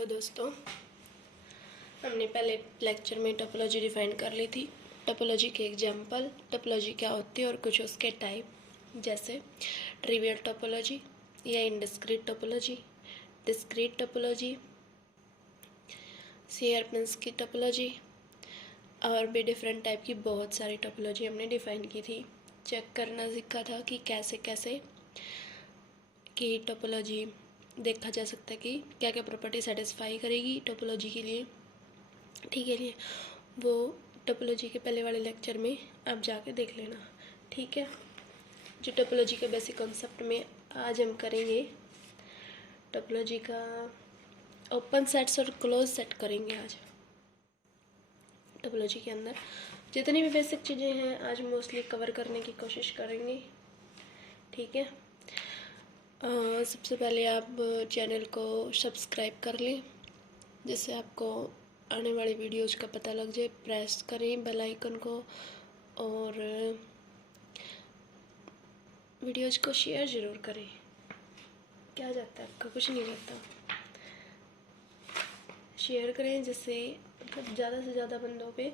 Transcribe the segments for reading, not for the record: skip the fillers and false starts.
Hello दोस्तों, हमने पहले लेक्चर में टोपोलॉजी डिफाइन कर ली थी। टोपोलॉजी के एग्जाम्पल, टोपोलॉजी क्या होती है और कुछ उसके टाइप, जैसे ट्रिवियल टोपोलॉजी या इनडिस्क्रीट टोपोलॉजी, डिस्क्रीट टोपोलॉजी, शेयरपिन्स की टोपोलॉजी और भी डिफरेंट टाइप की बहुत सारी टोपोलॉजी हमने डिफाइन की थी। चेक करना सीखा था कि कैसे कैसे की टोपोलॉजी देखा जा सकता है कि क्या क्या प्रॉपर्टी सेटिस्फाई करेगी टोपोलॉजी के लिए। ठीक है, लिए वो टोपोलॉजी के पहले वाले लेक्चर में आप जाके देख लेना। ठीक है, जो टोपोलॉजी के बेसिक कॉन्सेप्ट में आज हम करेंगे, टोपोलॉजी का ओपन सेट्स और क्लोज सेट करेंगे। आज टोपोलॉजी के अंदर जितनी भी बेसिक चीज़ें हैं आज मोस्टली कवर करने की कोशिश करेंगे। ठीक है, सबसे पहले आप चैनल को सब्सक्राइब कर लें जिससे आपको आने वाली वीडियोज़ का पता लग जाए। प्रेस करें बेल आइकन को और वीडियोज़ को शेयर ज़रूर करें। क्या जाता है आपका? कुछ नहीं जाता। शेयर करें जिससे मतलब ज़्यादा से ज़्यादा बंदों पे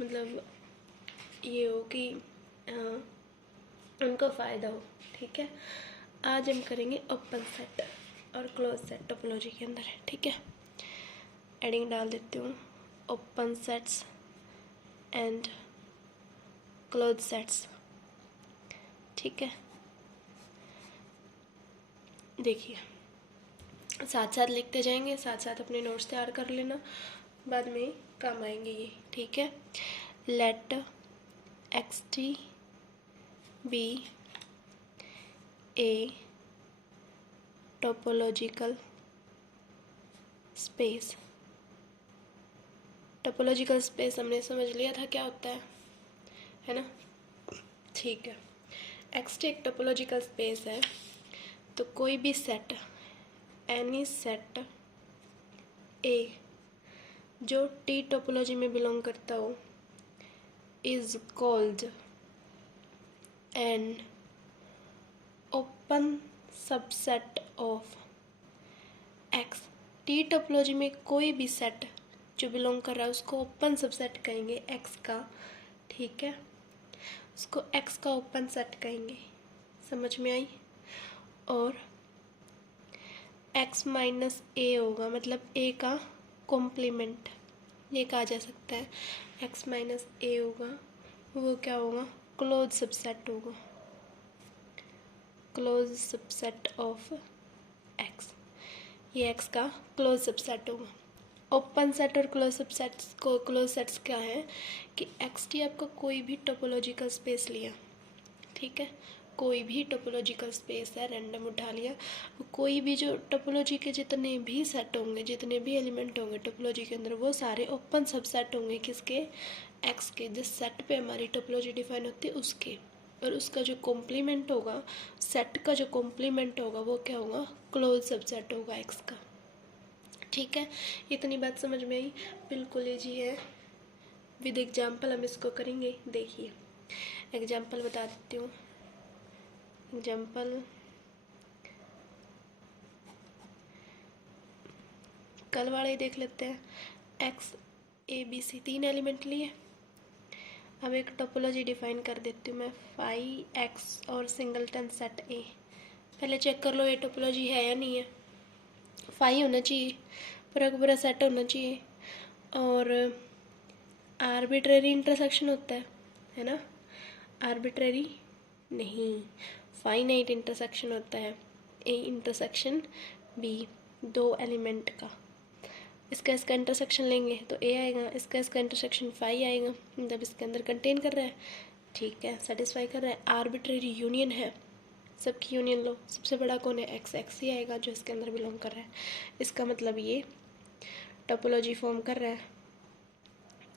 मतलब ये हो कि उनको फ़ायदा हो। ठीक है, आज हम करेंगे ओपन सेट और क्लोज सेट टोपोलॉजी के अंदर। ठीक है, एडिंग डाल देती हूँ, open sets and close sets. ठीक है, देखिए साथ साथ लिखते जाएंगे, साथ साथ अपने नोट्स तैयार कर लेना, बाद में काम आएंगे ये। ठीक है, let x t be a topological space. Topological space हमने समझ लिया था क्या होता है ना। ठीक है, एक्स एक टोपोलॉजिकल स्पेस है, तो कोई भी सेट, एनी सेट ए जो टी टोपोलॉजी में बिलोंग करता हो is called an open subset of x. T topology में कोई भी सेट जो बिलोंग कर रहा है उसको ओपन सबसेट कहेंगे एक्स का। ठीक है, उसको एक्स का ओपन सेट कहेंगे। समझ में आई? और एक्स माइनस ए होगा, मतलब ए का कॉम्प्लीमेंट ये कहा जा सकता है। एक्स माइनस ए होगा, वो क्या होगा? क्लोज सबसेट होगा, क्लोज सबसेट ऑफ एक्स। ये एक्स का क्लोज सबसेट होगा। ओपन सेट और क्लोज सबसेट्स को, क्लोज सेट्स क्या है कि एक्स टी आपका कोई भी टोपोलॉजिकल स्पेस लिया। ठीक है, कोई भी टोपोलॉजिकल स्पेस है, रैंडम उठा लिया, कोई भी जो टोपोलॉजी के जितने भी सेट होंगे, जितने भी एलिमेंट होंगे टोपोलॉजी के अंदर, वो सारे ओपन सबसेट होंगे। किसके? एक्स के। जिस सेट पे हमारी टोपोलॉजी डिफाइन होती है उसके। और उसका जो कॉम्प्लीमेंट होगा, सेट का जो कॉम्प्लीमेंट होगा वो क्या होगा? क्लोज सबसेट होगा एक्स का। ठीक है, इतनी बात समझ में आई? बिल्कुल ईजी है, विद एग्जाम्पल हम इसको करेंगे। देखिए एग्जाम्पल बता देती हूँ। एग्जाम्पल कल वाले ही देख लेते हैं। एक्स ए बी सी तीन एलिमेंट लिए। अब एक टोपोलॉजी डिफाइन कर देती हूँ मैं, फाइव एक्स और सिंगलटन सेट ए। पहले चेक कर लो ये टोपोलॉजी है या नहीं है। फाइव होना चाहिए, पूरा का पूरा सेट होना चाहिए, और आर्बिट्रेरी इंटरसेक्शन होता है ना। आर्बिट्रेरी नहीं, फाइनाइट इंटरसेक्शन होता है। ए इंटरसेक्शन बी, दो एलिमेंट का, इसका इंटरसेक्शन लेंगे तो ए आएगा, इसका इंटरसेक्शन फाइव आएगा, मतलब इसके अंदर कंटेन कर रहा है। ठीक है, सेटिस्फाई कर रहा है। आर्बिट्रेरी यूनियन है, सबकी यूनियन लो, सबसे बड़ा कौन है? एक्स। एक्स ही आएगा जो इसके अंदर बिलोंग कर रहा है। इसका मतलब ये टोपोलॉजी फॉर्म कर रहा है।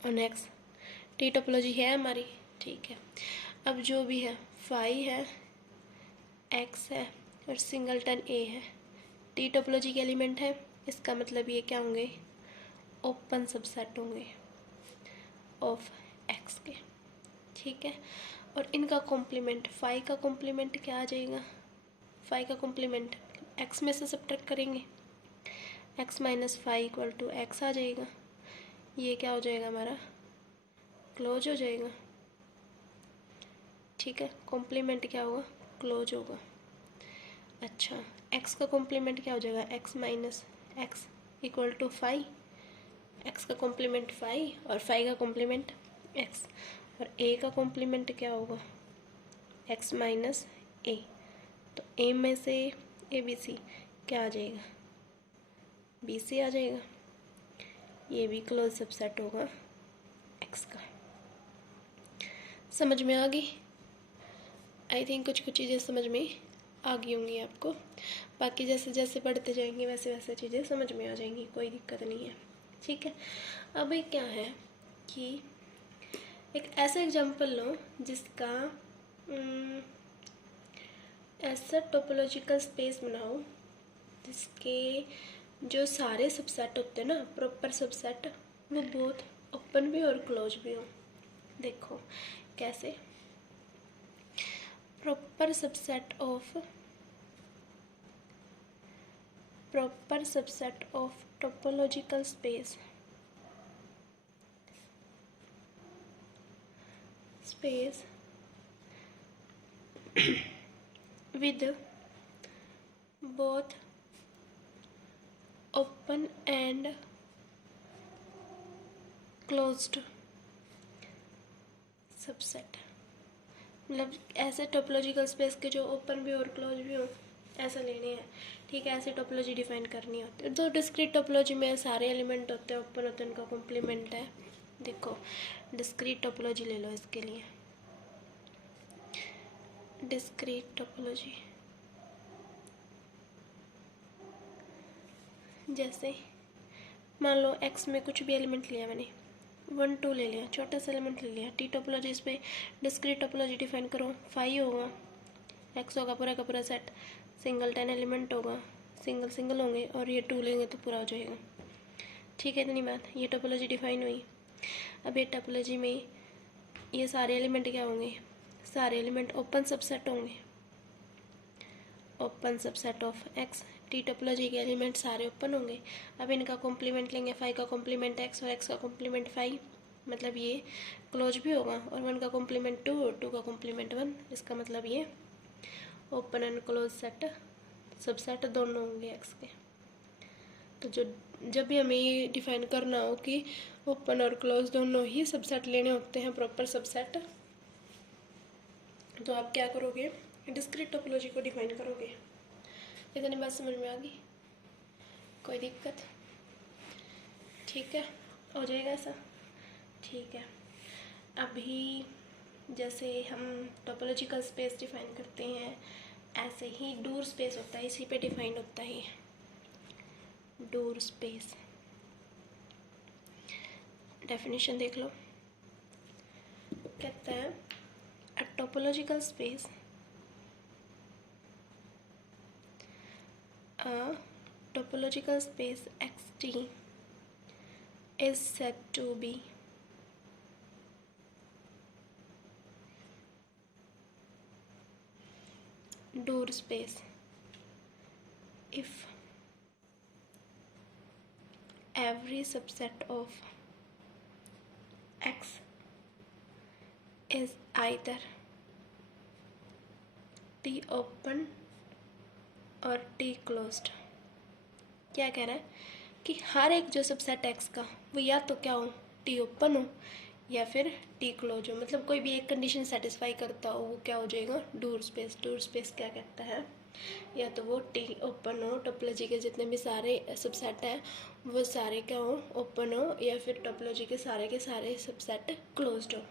और नेक्स्ट टी टोपोलॉजी है हमारी। ठीक है, अब जो भी है, फाइव है, एक्स है और सिंगलटन ए है, टी टोपोलॉजी के एलिमेंट है। इसका मतलब ये क्या होंगे? ओपन सबसेट होंगे ऑफ एक्स के। ठीक है, और इनका कॉम्प्लीमेंट, फाइव का कॉम्प्लीमेंट क्या आ जाएगा? फाइव का कॉम्प्लीमेंट एक्स में से सब्ट्रैक्ट करेंगे, x minus five equal to x आ जाएगा। ये क्या हो जाएगा हमारा, क्लोज हो जाएगा। ठीक है, कॉम्प्लीमेंट क्या होगा, क्लोज होगा। अच्छा, एक्स का कॉम्प्लीमेंट क्या हो जाएगा, x minus x equal to five. X का कॉम्प्लीमेंट फाइव और फाइव का कॉम्प्लीमेंट एक्स, और ए का कॉम्प्लीमेंट क्या होगा, एक्स माइनस ए। तो ए में से ए बी सी क्या आ जाएगा, बी सी आ जाएगा। ये भी क्लोज सबसेट होगा एक्स का। समझ में आ गई? आई थिंक कुछ कुछ चीज़ें समझ में आ गई होंगी आपको। बाकी जैसे जैसे पढ़ते जाएंगे वैसे वैसे चीज़ें समझ में आ जाएंगी, कोई दिक्कत नहीं है। ठीक है, अब एक क्या है कि एक ऐसा एग्जाम्पल लो जिसका ऐसा टोपोलॉजिकल स्पेस बनाओ जिसके जो सारे सबसेट होते हैं ना, प्रॉपर सबसेट, वो बहुत ओपन भी और क्लोज भी हो। देखो कैसे, proper subset of topological space with both open and closed subset. मतलब ऐसे टोपोलॉजिकल स्पेस के जो ओपन भी और क्लोज भी हो, ऐसा लेने हैं। ठीक है, ऐसे टोपोलॉजी डिफाइन करनी होती है। तो डिस्क्रीट टोपोलॉजी में सारे एलिमेंट होते हैं, ओपन होते हैं, उनका कॉम्प्लीमेंट है। देखो डिस्क्रीट टोपोलॉजी ले लो इसके लिए, डिस्क्रीट टोपोलॉजी जैसे मान लो एक्स में कुछ भी एलिमेंट लिया मैंने, 1 2 ले लिया, छोटा सा एलिमेंट ले लिया। टी टोपोलॉजी इस पर डिस्क्रीट टोपोलॉजी डिफाइन करो, 5 होगा, एक्स होगा पूरा का पूरा सेट, सिंगल 10 एलिमेंट होगा, सिंगल सिंगल होंगे, और ये 2 लेंगे तो पूरा हो जाएगा। ठीक है, इतनी बात, ये टोपोलॉजी डिफाइन हुई। अब ये टोपोलॉजी में ये सारे एलिमेंट क्या होंगे, सारे एलिमेंट ओपन सबसेट होंगे, open subset of x. T topology के एलिमेंट सारे ओपन होंगे। अब इनका कॉम्प्लीमेंट लेंगे, 5 का कॉम्प्लीमेंट एक्स और एक्स का कॉम्प्लीमेंट 5, मतलब ये क्लोज भी होगा। और 1 का कॉम्प्लीमेंट 2 और 2 का कॉम्प्लीमेंट 1, इसका मतलब ये open and close set subset दोनों होंगे एक्स के। तो जब भी हमें ये डिफाइन करना हो कि ओपन और क्लोज दोनों ही सबसेट लेने होते हैं, प्रॉपर सबसेट, तो आप क्या करोगे, डिस्क्रीट टोपोलॉजी को डिफाइन करोगे। इतनी बात समझ में आ गई, कोई दिक्कत? ठीक है, हो जाएगा ऐसा। ठीक है, अभी जैसे हम टोपोलॉजिकल स्पेस डिफाइन करते हैं, ऐसे ही डूर स्पेस होता है, इसी पे डिफाइन होता है डूर स्पेस। डेफिनेशन देख लो, कहता है अ topological space, a topological space Xt is said to be Doer space if every subset of X is either T open और टी क्लोज्ड। क्या कह रहा है कि हर एक जो सबसेट एक्स का वो या तो क्या हो, टी ओपन हो या फिर टी क्लोज हो, मतलब कोई भी एक कंडीशन सेटिस्फाई करता हो, वो क्या हो जाएगा, डूर स्पेस। डूर स्पेस क्या कहता है, या तो वो टी ओपन हो, टोपोलॉजी के जितने भी सारे सबसेट हैं वो सारे क्या हो, ओपन हो, या फिर टोपोलॉजी के सारे सबसेट क्लोज्ड हो।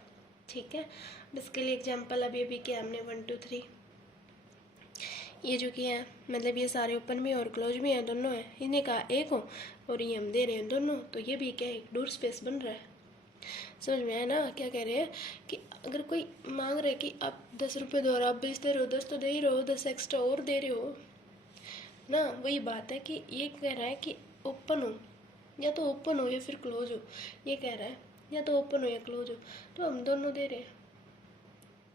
ठीक है, इसके लिए एग्जाम्पल अभी किया हमने 1 2 3, ये जो किया है मतलब ये सारे ओपन भी और क्लोज भी हैं, दोनों हैं। इन्हें कहा एक हो और ये हम दे रहे हैं दोनों, तो ये भी क्या एक डूर स्पेस बन रहा है। समझ में आया ना क्या कह रहे हैं, कि अगर कोई मांग रहे कि आप 10 रुपये दो और आप 20 दे रहे हो, 10 तो दे ही रहे हो, 10 एक्स्ट्रा और दे रहे हो ना, वही बात है कि ये कह रहा है कि ओपन हो, या तो ओपन हो या फिर क्लोज हो। ये कह रहा है या तो ओपन हो या क्लोज हो, तो हम दोनों दे रहे हैं,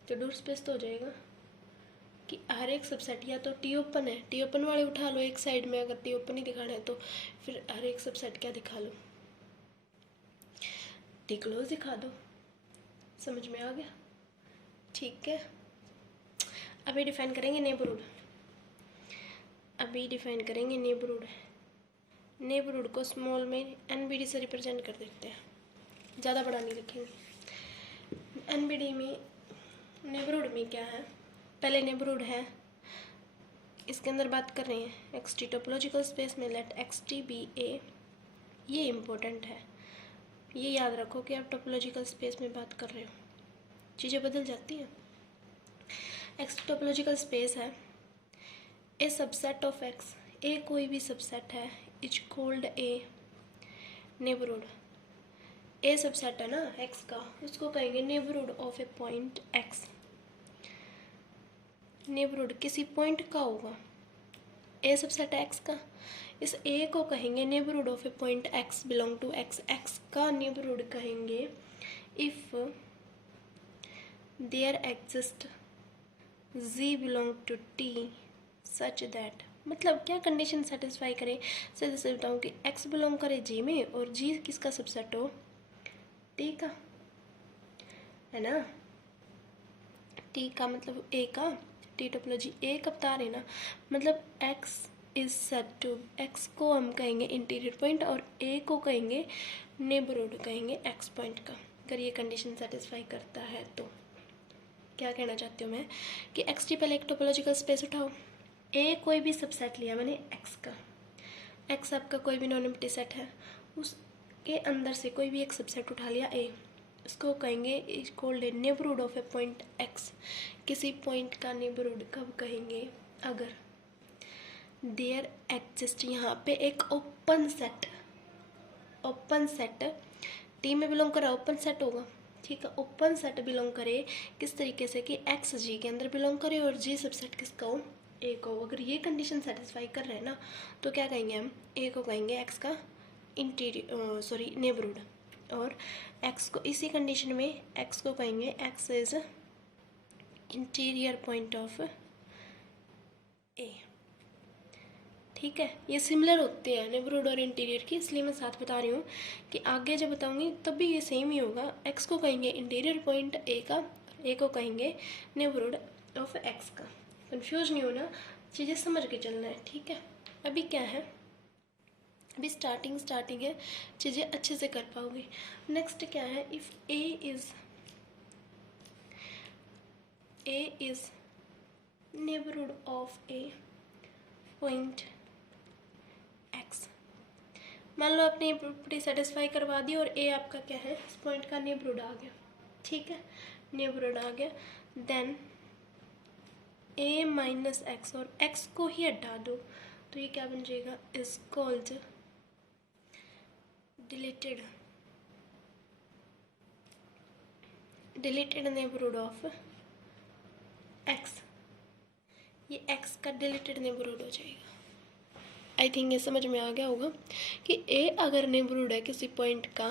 तो डूर स्पेस तो हो जाएगा। कि हर एक सबसेट या तो टी ओपन है, टी ओपन वाले उठा लो एक साइड में, अगर टी ओपन ही दिखाना है तो फिर हर एक सबसेट क्या दिखा लो, टी क्लोज दिखा दो। समझ में आ गया? ठीक है, अभी डिफाइन करेंगे नेबरहुड। अभी डिफाइन करेंगे नेबरहुड। नेबरहुड को स्मॉल में एनबीडी से रिप्रेजेंट कर देते हैं, ज़्यादा बड़ा नहीं लिखेंगे। एनबीडी में नेबरहुड में क्या है, पहले नेबरहुड है, इसके अंदर बात कर रहे हैं एक्स टी टोपोलॉजिकल स्पेस में लेट एक्स टी बी ए। ये इम्पोर्टेंट है, ये याद रखो कि आप टोपोलॉजिकल स्पेस में बात कर रहे हो, चीज़ें बदल जाती हैं। एक्स टी टोपोलॉजिकल स्पेस है, ए सबसेट ऑफ एक्स, ए कोई भी सबसेट है, is called a neighbourhood. A subset है ना एक्स का, उसको कहेंगे neighbourhood of a point x. Neighbourhood किसी पॉइंट का होगा, ए सबसेट एक्स का, इस ए को कहेंगे neighbourhood of a point x belong to x. X का नेबरहुड कहेंगे if there exist g belong to T such that, मतलब क्या कंडीशन सेटिस्फाई करे, सीधे से बताऊँ कि एक्स बिलोंग करे जी में और जी किसका सबसेट हो, टी का, है ना। टी का मतलब ए का, टी टोपोलॉजी ए का बता रहे ना, मतलब x is set to, x को हम कहेंगे इंटीरियर पॉइंट और ए को कहेंगे नेबरहुड, कहेंगे एक्स पॉइंट का। अगर ये कंडीशन सेटिस्फाई करता है तो क्या कहना चाहती हूँ मैं कि एक्स टी पहले एक टोपोलॉजिकल स्पेस उठाओ, ए कोई भी सबसेट लिया मैंने एक्स का, एक्स आपका कोई भी नॉन एम्प्टी सेट है, उसके अंदर से कोई भी एक सबसेट उठा लिया ए, इसको कहेंगे is called a neighbourhood of a point x. किसी पॉइंट का नेबरहुड कब कहेंगे, अगर देयर एग्जिस्ट, यहाँ पे एक open set, open set T में बिलोंग कर रहा, ओपन सेट होगा, ठीक है। ओपन सेट बिलोंग करे किस तरीके से कि एक्स जी के अंदर बिलोंग करे और जी सबसेट किसका हो, ए को। अगर ये कंडीशन सेटिस्फाई कर रहे हैं ना तो क्या कहेंगे हम, ए को कहेंगे एक्स का इंटीरियर सॉरी नेबरहुड, और एक्स को इसी कंडीशन में एक्स को कहेंगे x is interior point of a, ठीक है। ये सिमिलर होते हैं नेबरहुड और इंटीरियर की, इसलिए मैं साथ बता रही हूँ कि आगे जब बताऊँगी तब भी ये सेम ही होगा। एक्स को कहेंगे इंटीरियर पॉइंट ए का, ए को कहेंगे नेबरहुड ऑफ एक्स का। कंफ्यूज नहीं होना, चीज़ें समझ के चलना है, ठीक है। अभी क्या है, अभी स्टार्टिंग है, चीज़ें अच्छे से कर पाओगे। नेक्स्ट क्या है, if A is neighbourhood of a point x. मान लो आपने ये प्रॉपर्टी सेटिस्फाई करवा दी और ए आपका क्या है, इस पॉइंट का नेबरहुड आ गया, ठीक है, नेबरहुड आ गया, देन ए माइनस एक्स, और एक्स को ही हटा दो तो ये क्या बन जाएगा, is called deleted neighbourhood of x. ये एक्स का डिलीटेड नेबरहुड हो जाएगा। आई थिंक ये समझ में आ गया होगा कि ए अगर नेबरहुड है किसी पॉइंट का,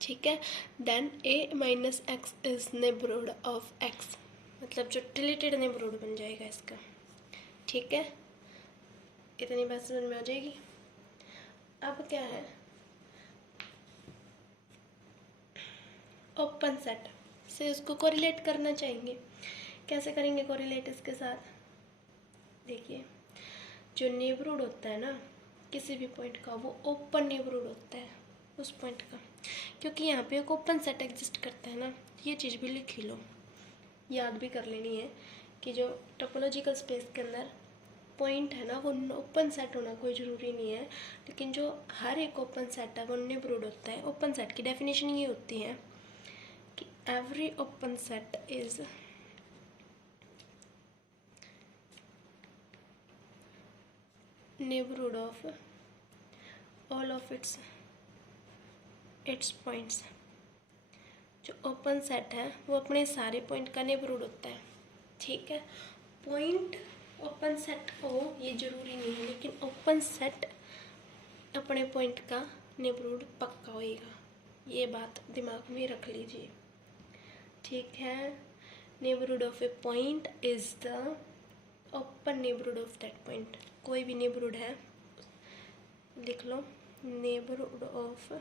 ठीक है, then a minus x is neighbourhood of x, मतलब जो डिलीटेड नेबरहुड बन जाएगा इसका, ठीक है। इतनी बात समझ में आ जाएगी। अब क्या है, ओपन सेट से उसको कोरिलेट करना चाहेंगे, कैसे करेंगे कोरिलेट इसके साथ, देखिए जो नेबरहुड होता है ना किसी भी पॉइंट का, वो ओपन नेबरहुड होता है उस पॉइंट का, क्योंकि यहाँ पे एक ओपन सेट एग्जिस्ट करता है ना। ये चीज़ भी लिख ही लो, याद भी कर लेनी है कि जो टोपोलॉजिकल स्पेस के अंदर पॉइंट है ना वो ओपन सेट होना कोई ज़रूरी नहीं है, लेकिन जो हर एक ओपन सेट है वो नेबरहुड होता है। ओपन सेट की डेफिनेशन ये होती है कि every open set is neighbourhood of all of its points. जो ओपन सेट है वो अपने सारे पॉइंट का नेबरहुड होता है, ठीक है। पॉइंट ओपन सेट हो ये ज़रूरी नहीं है, लेकिन ओपन सेट अपने पॉइंट का नेबरहुड पक्का होएगा, ये बात दिमाग में रख लीजिए, ठीक है। Neighbourhood of a point is the open neighbourhood of that point, कोई भी नेबरहुड है लिख लो, neighbourhood of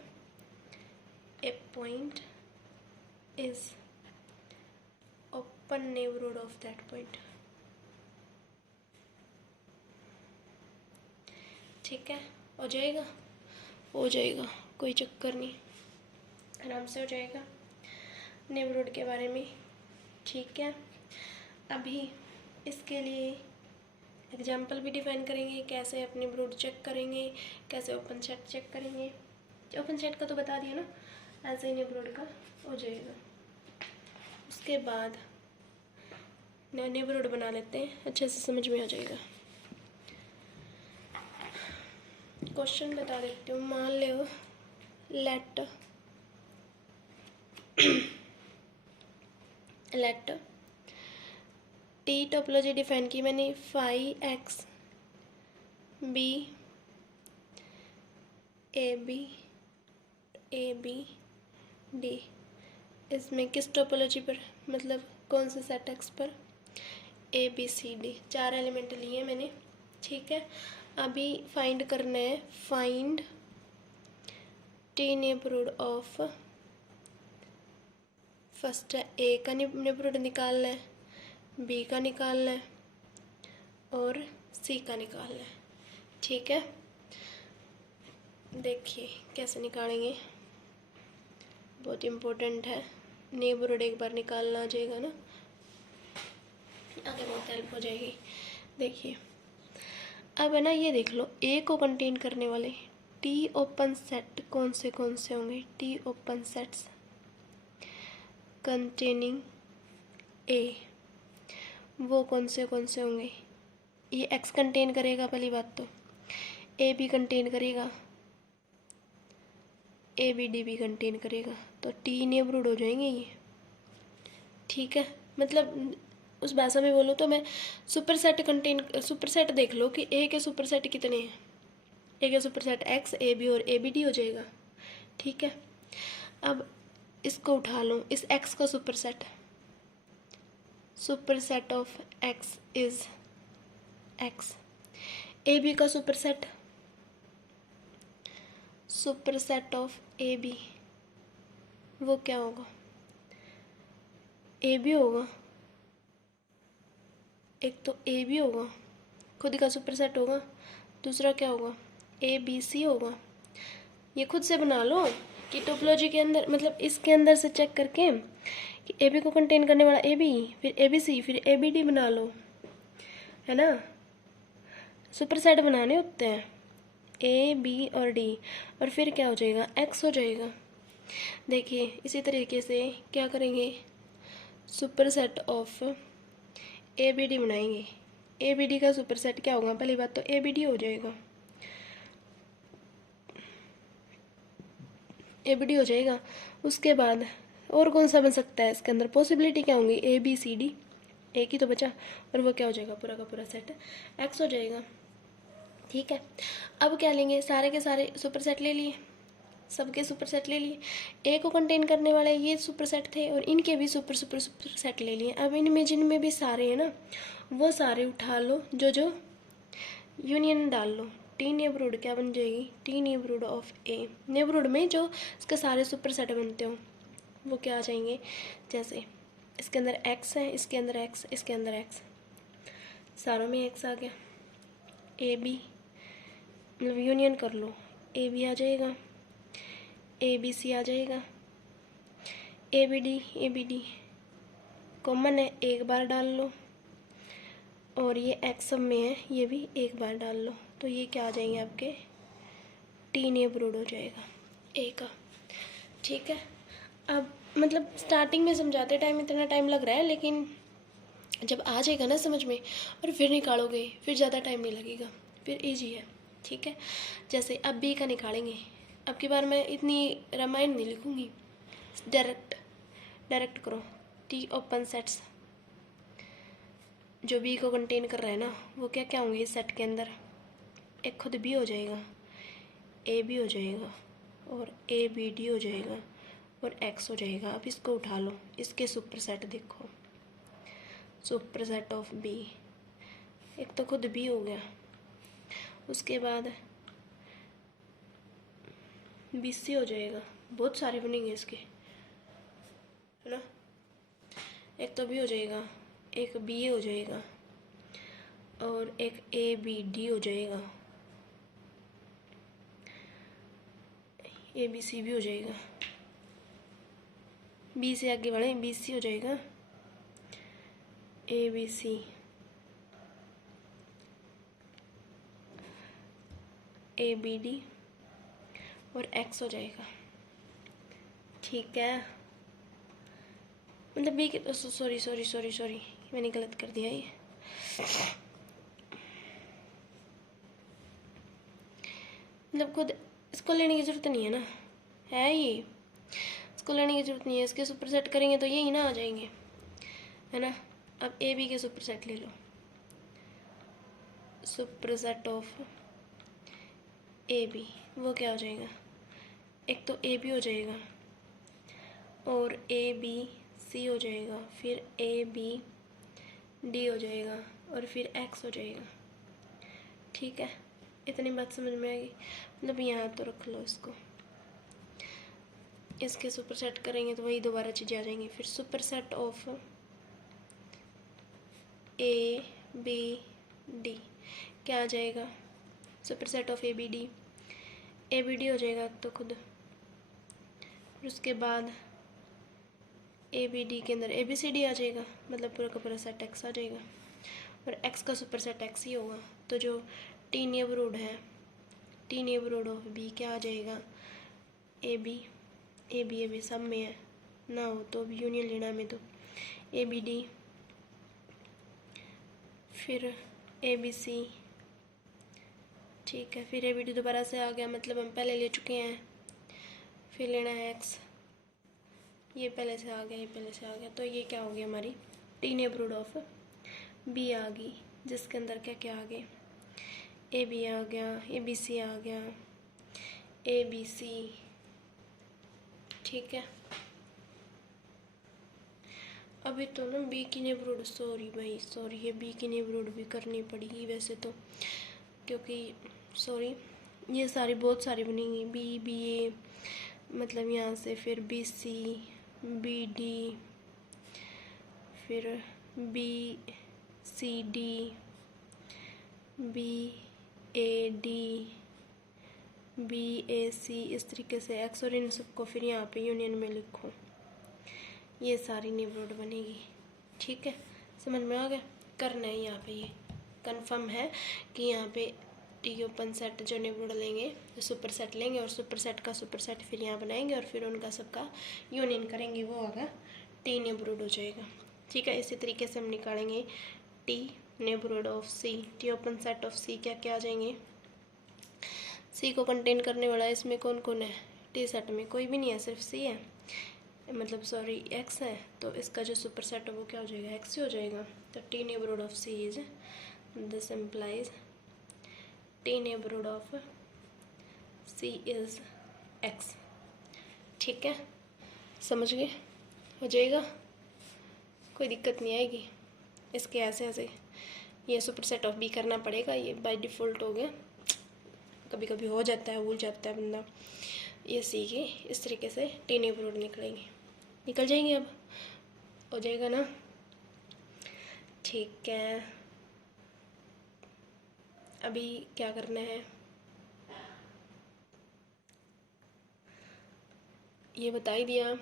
a point is open neighbourhood of that point. ठीक है, हो जाएगा, हो जाएगा, कोई चक्कर नहीं, आराम से हो जाएगा नेबरहुड के बारे में। ठीक है, अभी इसके लिए एग्जाम्पल भी डिफाइन करेंगे, कैसे अपने नेबरहुड चेक करेंगे, कैसे ओपन सेट चेक करेंगे। ओपन सेट का तो बता दिया ना, ऐसे ही नेबरहुड का हो जाएगा। उसके बाद नेबरहुड बना लेते हैं, अच्छे से समझ में आ जाएगा। क्वेश्चन बता देती हूँ, मान लो लेट टी टोपोलॉजी डिफाइन की मैंने, phi x b a b d, इसमें किस टोपोलॉजी पर, मतलब कौन से सेट एक्स पर, a b C d, 4 element लिए मैंने। ठीक है, अभी फाइंड करना है, find t neighbourhood of, first है ए का नेबरहुड निकालना है, बी का निकालना है और सी का निकालना है। ठीक है, देखिए कैसे निकालेंगे, बहुत इम्पोर्टेंट है, नेबरहुड एक बार निकालना आ जाएगा ना, आगे बहुत हेल्प हो जाएगी। देखिए अब है ना, ये देख लो, ए को कंटेन करने वाले टी ओपन सेट कौन से होंगे, T open sets containing A, वो कौन से होंगे, ये एक्स कंटेन करेगा पहली बात तो, ए बी कंटेन करेगा, ए बी डी भी कंटेन करेगा, तो टी नेबरहुड हो जाएंगे ये। ठीक है, मतलब उस भाषा में बोलो तो मैं सुपर सेट देख लो कि ए के सुपर सेट कितने हैं, ए के सुपर सेट एक्स, ए बी और ए बी डी हो जाएगा। ठीक है, अब इसको उठा लो, इस एक्स का super set of x is x, A B का super set of A B, वो क्या होगा, ए बी होगा, एक तो ए बी होगा, खुद का सुपर सेट होगा, दूसरा क्या होगा, ए बी सी होगा। ये खुद से बना लो कि टोपोलॉजी के अंदर, मतलब इसके अंदर से चेक करके कि ए बी को कंटेन करने वाला ए बी, फिर ए बी सी, फिर ए बी डी बना लो, है ना, सुपर सेट बनाने होते हैं, ए बी और डी, और फिर क्या हो जाएगा, एक्स हो जाएगा। देखिए इसी तरीके से क्या करेंगे, super set of A b d बनाएंगे, ए बी डी का सुपर सेट क्या होगा, पहली बात तो ए बी डी हो जाएगा, ए बी डी हो जाएगा। उसके बाद और कौन सा बन सकता है इसके अंदर, पॉसिबिलिटी क्या होंगी, ए बी सी डी, एक ही तो बचा, और वो क्या हो जाएगा, पूरा का पूरा सेट एक्स हो जाएगा। ठीक है, अब क्या लेंगे, सारे के सारे सुपर सेट ले लिए, सबके सुपर सेट ले लिए, ए को कंटेन करने वाले ये सुपर सेट थे और इनके भी सुपर सेट ले लिए। अब इनमें जिनमें भी सारे हैं ना, वो सारे उठा लो, जो यूनियन डाल लो, टी नेबरहुड क्या बन जाएगी, T neighbourhood of A, neighbourhood में जो इसके सारे सुपर सेट बनते हो वो क्या आ जाएंगे, जैसे इसके अंदर एक्स है, इसके अंदर एक्स, इसके अंदर एक्स, सारों में एक्स आ गया, ए बी मतलब यूनियन कर लो, ए बी आ जाएगा, ए बी सी आ जाएगा, ए बी डी कॉमन है, एक बार डाल लो, और ये एक्स सब में है, ये भी एक बार डाल लो, तो ये क्या आ जाएंगे आपके, टी नेबरहुड हो जाएगा ए का। ठीक है, अब मतलब स्टार्टिंग में समझाते टाइम इतना टाइम लग रहा है, लेकिन जब आ जाएगा ना समझ में और फिर निकालोगे फिर ज़्यादा टाइम नहीं लगेगा, फिर इजी है। ठीक है, जैसे अब बी का निकालेंगे, अब की बार मैं इतनी रामायण नहीं लिखूँगी, डायरेक्ट करो, टी ओपन सेट्स जो बी को कंटेन कर रहा है ना, वो क्या क्या होंगे इस सेट के अंदर, एक खुद बी हो जाएगा, ए बी हो जाएगा और ए बी डी हो जाएगा और एक्स हो जाएगा। अब इसको उठा लो, इसके सुपर सेट देखो, सुपर सेट ऑफ बी, एक तो खुद बी हो गया, उसके बाद बी सी हो जाएगा, बहुत सारे बनेंगे इसके, है ना। एक तो बी हो जाएगा, एक बी ए हो जाएगा, और एक ए बी डी हो जाएगा, ए बी सी भी हो जाएगा, बी से आगे बढ़े बी सी हो जाएगा, a b c, a b d और एक्स हो जाएगा। ठीक है, मतलब बी के, सॉरी सॉरी सॉरी सॉरी मैंने गलत कर दिया ये। मतलब खुद इसको लेने की ज़रूरत नहीं है ना, है ये, इसको लेने की ज़रूरत नहीं है, इसके सुपर सेट करेंगे तो यही ना आ जाएंगे, है ना। अब ए बी के सुपर सेट ले लो, super set of A B, वो क्या हो जाएगा, एक तो ए बी हो जाएगा और ए बी सी हो जाएगा, फिर ए बी डी हो जाएगा और फिर एक्स हो जाएगा। ठीक है, इतनी बात समझ में आएगी। मतलब यहाँ तो रख लो इसको, इसके सुपर सेट करेंगे तो वही दोबारा चीज़ें आ जाएंगी। फिर super set of A b d क्या आ जाएगा, super set of A b d हो जाएगा तो खुद, फिर उसके बाद ए बी डी के अंदर ए बी सी डी आ जाएगा, मतलब पूरा का पूरा सेट एक्स आ जाएगा, और एक्स का सुपर सेट एक्स ही होगा। तो जो टी नेबरहुड है, टी नेबरहुड ऑफ बी क्या आ जाएगा, ए बी सब में है ना, हो तो अब यूनियन लेना में, तो ए बी डी, फिर ए बी सी, ठीक है, फिर ए बी डी दोबारा से आ गया, मतलब हम पहले ले चुके हैं, फिर लेना है एक्स, ये पहले से आ गया, ये पहले से आ गया, तो ये क्या हो गया हमारी टी नेबरहुड ऑफ बी आ गई, जिसके अंदर क्या क्या आ गए, ए बी आ गया, ए बी सी आ गया, ए बी सी, ठीक है। अभी तो ना बी की नेबरहुड, सॉरी भाई सॉरी, ये बी की नेबरहुड भी करनी पड़ेगी वैसे तो, क्योंकि सॉरी ये सारी बहुत सारी बनेंगी, बी ए, मतलब यहाँ से फिर बी सी, बी डी, फिर B C D, B A D, B A C, इस तरीके से एक्स, और इन सबको फिर यहाँ पे यूनियन में लिखो, ये सारी नेबरहुड बनेगी। ठीक है, समझ में आ गया, करना है यहाँ पे, ये कंफर्म है कि यहाँ पे टी ओपन सेट जो नेबरहुड लेंगे, जो सुपर सेट लेंगे और सुपर सेट का सुपर सेट फिर यहाँ बनाएंगे और फिर उनका सबका यूनियन करेंगे, वो होगा टी नेबरहुड हो जाएगा। ठीक है, इसी तरीके से हम निकालेंगे T neighbourhood of C, T open set of C क्या क्या आ जाएंगे, सी को कंटेन करने वाला इसमें कौन कौन है, टी सेट में कोई भी नहीं है, सिर्फ सी है, मतलब सॉरी एक्स है, तो इसका जो सुपर सेट है वो क्या हो जाएगा, एक्स ही हो जाएगा। तो t neighbourhood of c is, this implies t neighbourhood of c is x. ठीक है, समझ गए, हो जाएगा, कोई दिक्कत नहीं आएगी। इसके ऐसे ऐसे ये सुपर सेट ऑफ बी करना पड़ेगा, ये बाय डिफ़ॉल्ट हो गया, कभी कभी हो जाता है, भूल जाता है बंदा। ये सी के इस तरीके से टी नेबरहुड निकल जाएंगे, अब हो जाएगा ना। ठीक है, अभी क्या करना है, ये बता ही दिया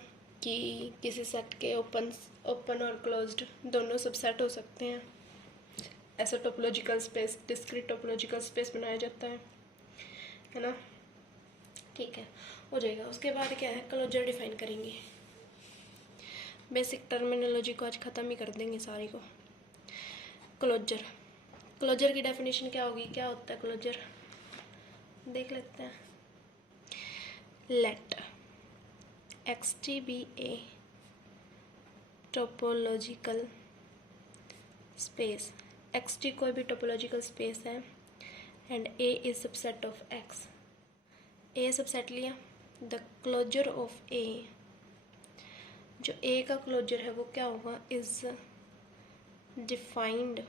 कि किसी सेट के ओपन और क्लोज्ड दोनों सबसेट हो सकते हैं, ऐसा topological space, discrete topological space बनाया जाता है ना। ठीक है, हो जाएगा। उसके बाद क्या है, क्लोजर डिफाइन करेंगे। बेसिक टर्मिनोलॉजी को आज ख़त्म ही कर देंगे सारी को। क्लोजर की डेफिनेशन क्या होगी, क्या होता है क्लोजर, देख लेते हैं। Let XT be a topological space, XT कोई भी टोपोलॉजिकल स्पेस है, and A is subset of X, A subset लिया, द क्लोजर ऑफ A, जो A का क्लोजर है वो क्या होगा, is defined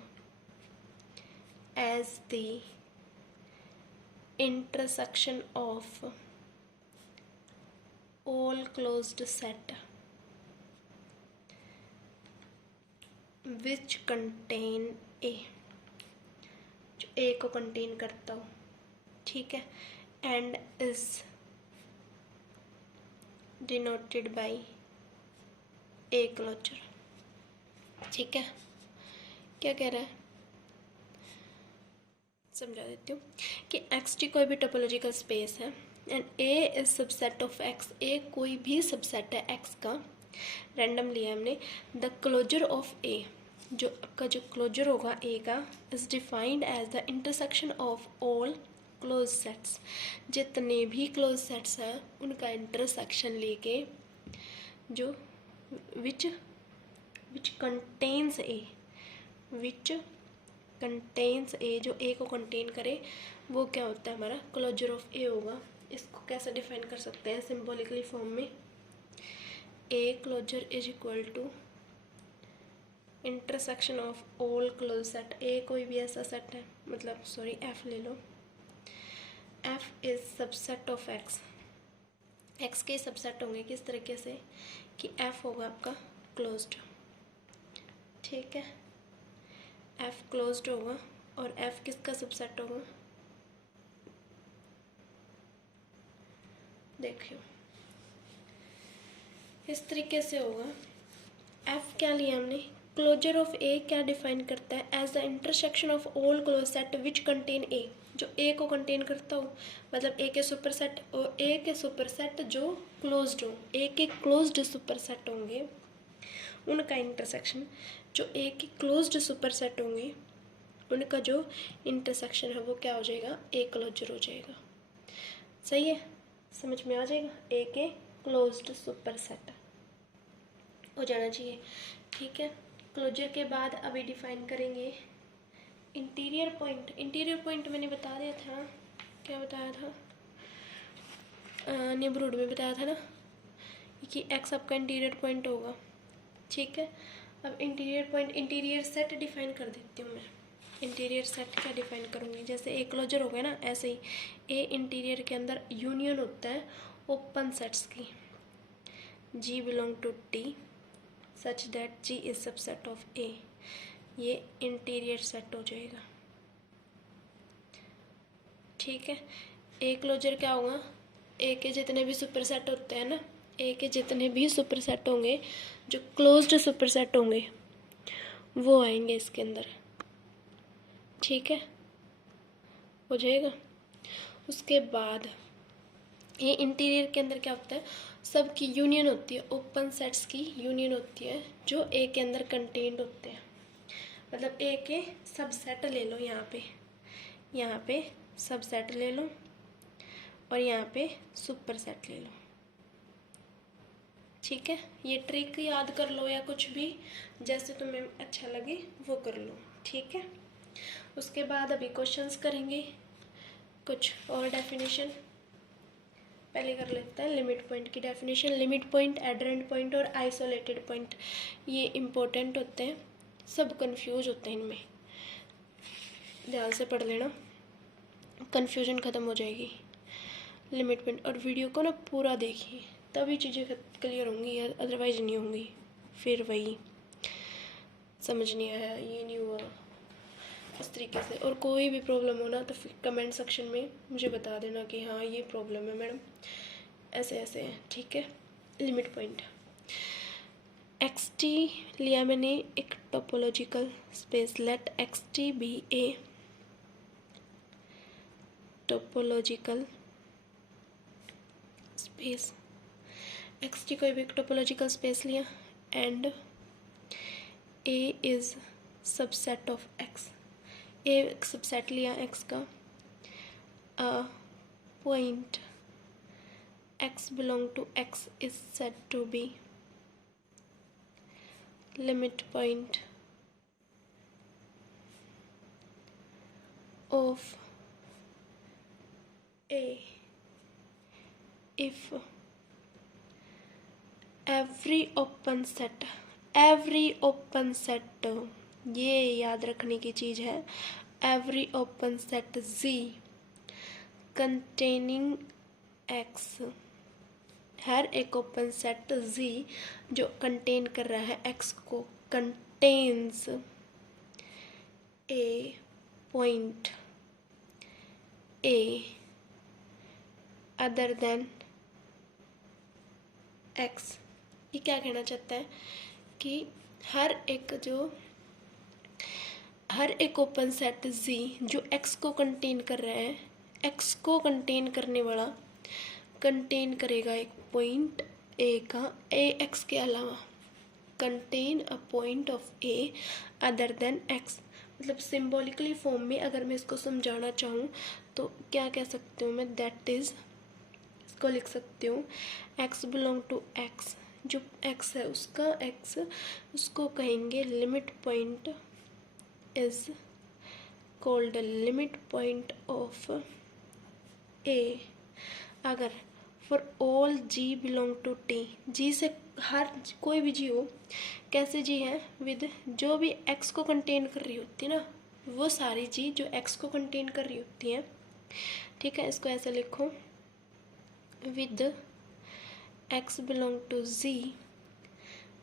as the intersection of all closed set which contain a, जो a को कंटेन करता हो, ठीक है, and is denoted by a closure. ठीक है, क्या कह रहा है समझा देती हूँ कि एक्स टी कोई भी टोपोलॉजिकल स्पेस है and A is subset of x, A कोई भी सबसेट है एक्स का, रैंडम लिया हमने। द क्लोजर ऑफ ए, जो आपका जो क्लोजर होगा ए का, is defined as the intersection of all close sets, जितने भी क्लोज सेट्स हैं उनका इंटरसेक्शन लेके जो which contains A, which contains ए, जो ए को कंटेन करे, वो क्या होता है हमारा क्लोजर ऑफ ए होगा। इसको कैसे डिफाइन कर सकते हैं सिंबॉलिकली फॉर्म में, A closure is equal to intersection of all close set. A कोई भी ऐसा सेट है, मतलब सॉरी एफ ले लो, F is subset of x, x के सबसेट होंगे किस तरीके से कि एफ होगा आपका क्लोज्ड, ठीक है, एफ क्लोज्ड होगा और एफ किसका सबसेट होगा, देखियो इस तरीके से होगा। एफ क्या लिया हमने, क्लोजर ऑफ ए क्या डिफाइन करता है, as the intersection of all close set which contain a, जो ए को कंटेन करता हो, मतलब ए के सुपर सेट और ए के सुपर सेट जो क्लोज्ड हो, ए के क्लोज्ड सुपर सेट होंगे उनका इंटरसेक्शन, जो ए के क्लोज्ड सुपर सेट होंगे उनका जो इंटरसेक्शन है वो क्या हो जाएगा, ए क्लोजर हो जाएगा। सही है, समझ में आ जाएगा, ए के क्लोज्ड सुपर सेट हो जाना चाहिए। ठीक है, क्लोजर के बाद अभी डिफाइन करेंगे इंटीरियर पॉइंट। इंटीरियर पॉइंट मैंने बता दिया था, क्या बताया था, नेबरहुड में बताया था ना कि एक्स आपका इंटीरियर पॉइंट होगा। ठीक है, अब interior point, interior set define कर देती हूँ मैं। इंटीरियर सेट क्या डिफाइन करूँगी, जैसे ए क्लोजर हो गया ना, ऐसे ही ए इंटीरियर के अंदर यूनियन होता है ओपन सेट्स की, G belong to T such that G is subset of A, ये इंटीरियर सेट हो जाएगा। ठीक है, ए क्लोजर क्या होगा, ए के जितने भी सुपर सेट होते हैं ना, ए के जितने भी सुपर सेट होंगे जो क्लोज्ड सुपर सेट होंगे वो आएंगे इसके अंदर। ठीक है, हो जाएगा। उसके बाद ये इंटीरियर के अंदर क्या होता है, सब की यूनियन होती है, ओपन सेट्स की यूनियन होती है जो ए के अंदर कंटेन्ड होते हैं। मतलब ए के सब सेट ले लो, यहाँ पे सब सेट ले लो और यहाँ पे सुपर सेट ले लो। ठीक है, ये ट्रिक याद कर लो या कुछ भी जैसे तुम्हें अच्छा लगे वो कर लो। ठीक है, उसके बाद अभी क्वेश्चंस करेंगे, कुछ और डेफिनेशन पहले कर लेते हैं। लिमिट पॉइंट की definition, limit point, adherent point और आइसोलेटेड पॉइंट, ये इम्पोर्टेंट होते हैं, सब कंफ्यूज होते हैं इनमें, ध्यान से पढ़ लेना, कंफ्यूजन ख़त्म हो जाएगी। लिमिट पॉइंट, और वीडियो को ना पूरा देखिए तभी चीज़ें क्लियर होंगी, अदरवाइज नहीं होंगी, फिर वही समझ नहीं आया, ये नहीं हुआ, इस तरीके से। और कोई भी प्रॉब्लम हो ना तो फिर कमेंट सेक्शन में मुझे बता देना कि हाँ ये प्रॉब्लम है मैडम, ऐसे ऐसे है। ठीक है, लिमिट पॉइंट, एक्स टी लिया मैंने एक topological space, let x t be a topological space, x T कोई भी टोपोलॉजिकल स्पेस लिया and A is subset of x, a subset लिया एक्स का, a point x belong to x is said to be limit point of a if every open set, ये याद रखने की चीज़ है, every open set Z containing X, हर एक open set Z जो contain कर रहा है X को, contains A point A other than X। ये क्या कहना चाहता है कि हर एक ओपन सेट Z जो X को कंटेन कर रहा है, X को कंटेन करने वाला कंटेन करेगा एक पॉइंट A का, X के अलावा, contain a point of A other than X। मतलब सिम्बॉलिकली फॉर्म में अगर मैं इसको समझाना चाहूँ तो क्या कह सकती हूँ मैं, दैट इज़, इसको लिख सकती हूँ X बिलोंग टू X, जो X है उसका X, उसको कहेंगे limit point is called limit point of A। अगर for all G belong to T, G से हर कोई भी G हो, कैसे G है, विद जो भी X को कंटेन कर रही होती है ना, वो सारी G जो X को कंटेन कर रही होती हैं, ठीक है। इसको ऐसे लिखो, with X belong to Z,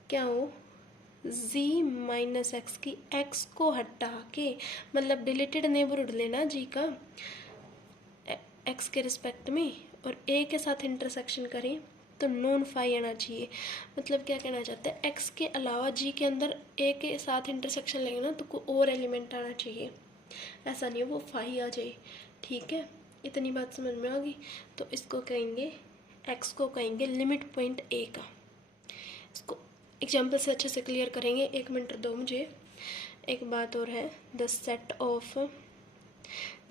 क्या हो, Z माइनस X की, X को हटा के, मतलब डिलीटेड नेबरहुड लेना G का X के रिस्पेक्ट में, और A के साथ इंटरसेक्शन करें तो नॉन फाई आना चाहिए। मतलब क्या कहना चाहता है, X के अलावा G के अंदर A के साथ इंटरसेक्शन लेंगे ना तो कोई और एलिमेंट आना चाहिए, ऐसा नहीं है वो फाई आ जाए, ठीक है। इतनी बात समझ में आ गई। तो इसको कहेंगे, X को कहेंगे लिमिट पॉइंट A का। इसको एग्जाम्पल से अच्छे से क्लियर करेंगे, 1 मिनट दो मुझे। एक बात और है, द सेट ऑफ,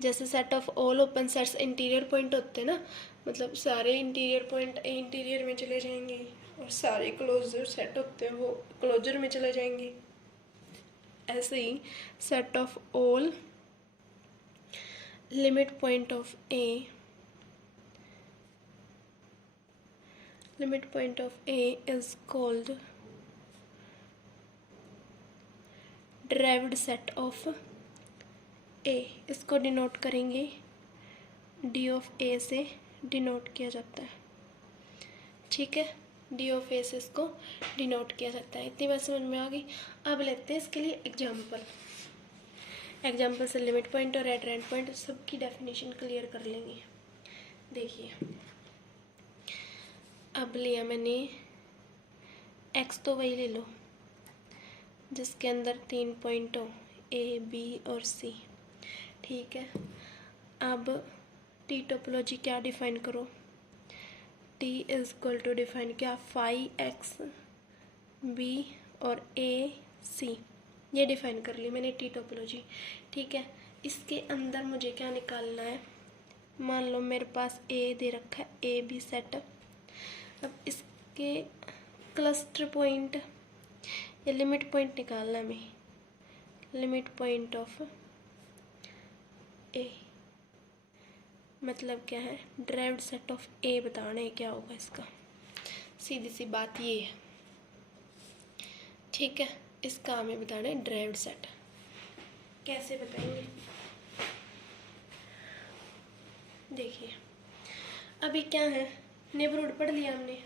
जैसे set of all open sets interior point होते हैं ना, मतलब सारे इंटीरियर पॉइंट इंटीरियर में चले जाएंगे और सारे क्लोजर सेट होते हैं वो क्लोजर में चले जाएंगे। ऐसे ही set of all limit point of A, limit point of A is called derived set of A। इसको डिनोट करेंगे, D ऑफ A से डिनोट किया जाता है, ठीक है। D ऑफ A से इसको डिनोट किया जाता है। इतनी बात समझ में आ गई। अब लेते हैं इसके लिए एग्जाम्पल। एग्जाम्पल से लिमिट पॉइंट और एड पॉइंट सबकी डेफिनेशन क्लियर कर लेंगे। देखिए, अब लिया मैंने X, तो वही ले लो जिसके अंदर 3 पॉइंट हो, A, B और C, ठीक है। अब T टोपोलॉजी क्या डिफाइन करो, T is equal to define क्या, फाई X B और A C, ये डिफाइन कर ली मैंने T टोपोलॉजी, ठीक है। इसके अंदर मुझे क्या निकालना है, मान लो मेरे पास A दे रखा है, A B सेट। अब इसके क्लस्टर पॉइंट या लिमिट पॉइंट निकालना है, लिमिट पॉइंट ऑफ A, मतलब क्या है, ड्राइव्ड सेट ऑफ A बताना है क्या होगा इसका, सीधी सी बात ये है, ठीक है। इसका हमें बताना है ड्राइव्ड सेट। कैसे बताएंगे, देखिए अभी क्या है, नेबरहुड पढ़ लिया हमने,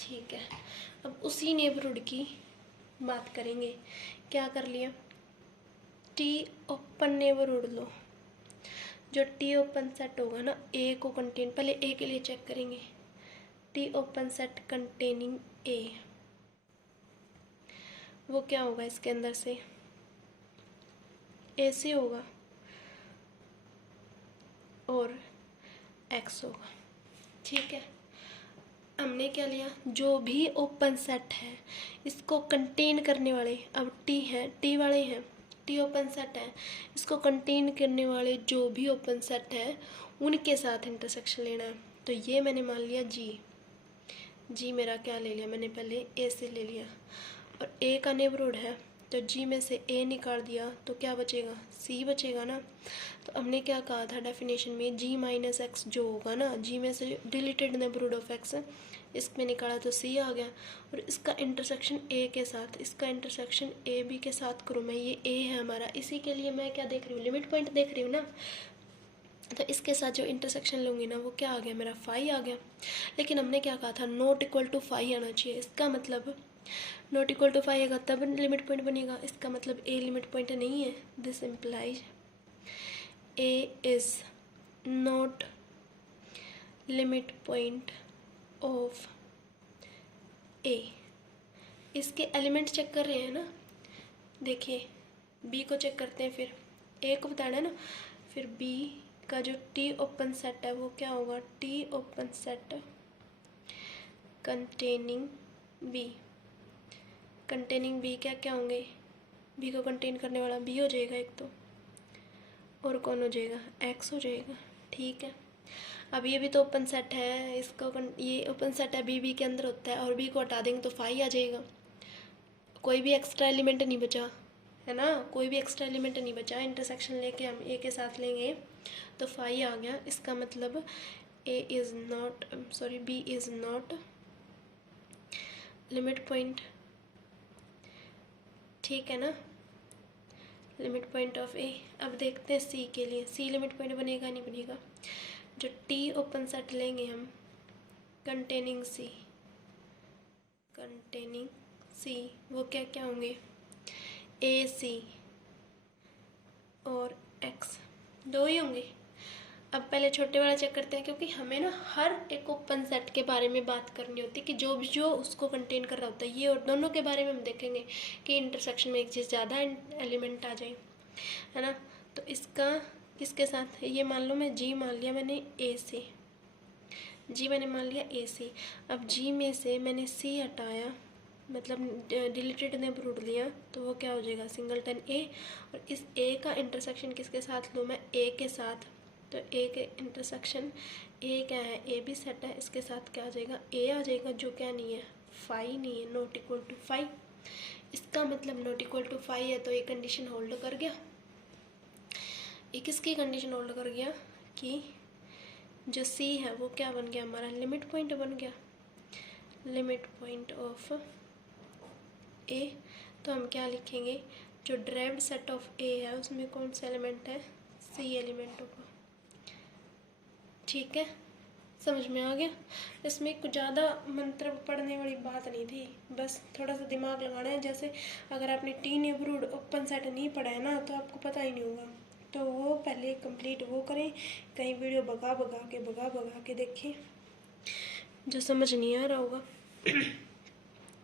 ठीक है। अब उसी नेबरहुड की बात करेंगे। क्या कर लिया, T ओपन नेबरहुड लो, जो T ओपन सेट होगा ना A को कंटेन, पहले A के लिए चेक करेंगे, T open set containing A, वो क्या होगा, इसके अंदर से A से होगा और X होगा, ठीक है। हमने क्या लिया, जो भी ओपन सेट है इसको कंटेन करने वाले, अब T है, T वाले हैं, T ओपन सेट है, इसको कंटेन करने वाले जो भी ओपन सेट है उनके साथ इंटरसेक्शन लेना है। तो ये मैंने मान लिया G मेरा क्या ले लिया मैंने, पहले A से ले लिया, और A का नेबरहुड है तो जी में से ए निकाल दिया तो क्या बचेगा, सी बचेगा ना। तो हमने क्या कहा था डेफिनेशन में, जी माइनस एक्स जो होगा ना, जी में से डिलीटेड नेबरहुड ऑफ एक्स इसमें निकाला तो सी आ गया। और इसका इंटरसेक्शन ए के साथ, इसका इंटरसेक्शन ए बी के साथ करूँ मैं, ये ए है हमारा, इसी के लिए मैं क्या देख रही हूँ, लिमिट पॉइंट देख रही हूँ ना। तो इसके साथ जो इंटरसेक्शन लूँगी ना वो क्या आ गया, मेरा फाई आ गया। लेकिन हमने क्या कहा था, नॉट इक्वल टू फाई आना चाहिए। इसका मतलब नॉट इक्वल टू फाई आएगा तब लिमिट पॉइंट बनेगा। इसका मतलब ए लिमिट पॉइंट नहीं है। This implies A is not limit point of A. इसके एलिमेंट चेक कर रहे हैं ना, देखिए बी को चेक करते हैं, फिर ए को बताना है ना। फिर बी का जो टी ओपन सेट है वो क्या होगा, t open set containing b. Containing b क्या क्या होंगे, बी को कंटेन करने वाला बी हो जाएगा एक तो, और कौन हो जाएगा, एक्स हो जाएगा। ठीक है, अब ये भी तो ओपन सेट है, इसको ये ओपन सेट है, बी के अंदर होता है, और बी को हटा देंगे तो फाई आ जाएगा। कोई भी एक्स्ट्रा एलिमेंट नहीं बचा है ना, कोई भी एक्स्ट्रा एलिमेंट नहीं बचा। इंटरसेक्शन लेके हम ए के साथ लेंगे तो फाई आ गया। इसका मतलब a is not, sorry b is not limit point. ठीक है ना, लिमिट पॉइंट ऑफ ए। अब देखते हैं सी के लिए, सी लिमिट पॉइंट बनेगा नहीं बनेगा। जो टी ओपन सेट लेंगे हम कंटेनिंग सी, कंटेनिंग सी, वो क्या क्या होंगे, ए सी और एक्स, दो ही होंगे। अब पहले छोटे वाला चेक करते हैं, क्योंकि हमें ना हर एक ओपन सेट के बारे में बात करनी होती है कि जो भी जो उसको कंटेन कर रहा होता है, ये और दोनों के बारे में हम देखेंगे कि इंटरसेक्शन में एक चीज़ ज़्यादा एलिमेंट आ जाए, है ना। तो इसका किसके साथ, ये मान लो मैं जी मान लिया मैंने ए से, जी मैंने मान लिया ए से। अब जी में से मैंने सी हटाया, मतलब डिलीटेड नेबरहुड लिया, तो वो क्या हो जाएगा, सिंगलटन ए। और इस ए का इंटरसेक्शन किसके साथ लूँ मैं, ए के साथ। तो ए के इंटरसेक्शन, ए क्या है, ए बी सेट है, इसके साथ क्या आ जाएगा, ए आ जाएगा, जो क्या नहीं है, फाई नहीं है, नॉट इक्वल टू फाई। इसका मतलब नॉट इक्वल टू फाई है, तो ये कंडीशन होल्ड कर गया। ये किसकी कंडीशन होल्ड कर गया कि जो सी है वो क्या बन गया, हमारा लिमिट पॉइंट बन गया, लिमिट पॉइंट ऑफ ए। तो हम क्या लिखेंगे, जो ड्राइव्ड सेट ऑफ ए है उसमें कौन सा एलिमेंट है, सी एलिमेंट होगा। ठीक है, समझ में आ गया। इसमें कुछ ज़्यादा मंत्र पढ़ने वाली बात नहीं थी, बस थोड़ा सा दिमाग लगाना है। जैसे अगर आपने टी नेबरहुड ओपन सेट नहीं पढ़ा है ना, तो आपको पता ही नहीं होगा। तो वो पहले कंप्लीट वो करें, कहीं वीडियो भगा भगा के देखें, जो समझ नहीं आ रहा होगा